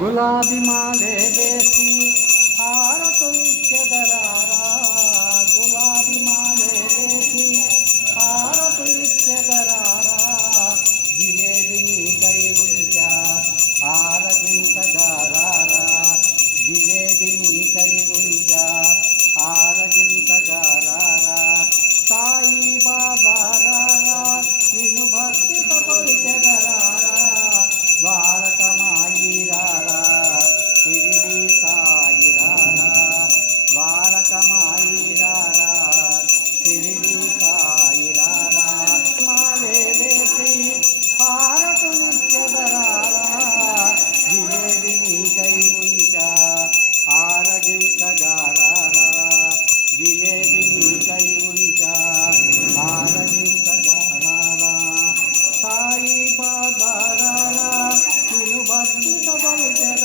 గులాబీ మాలే వేసి హారతులిచ్చెదరారా గులాబీ మాలే వేసి హారతులిచ్చెదరారా జిలేబి నీకై ఉంచా ఆరగించగారారా జిలేబి నీకై ఉంచా ఆరగించగారారా సాయి బాబా రారా నిన్ను భక్తితో కొలిచెదరారా ద్వారకమాయి రారా షిరిడి సాయి రారా ద్వారకమాయి రారా షిరిడి సాయి రారా మాలే వేసి హారతులిచ్చెదరారా జిలేబి నీకై ఉంచా ఆరగించగారారా జిలేబి నీకై ఉంచా ఆరగించగారారా సాయి బాబా రారా నిన్ను భక్తితో కొలిచెదరారా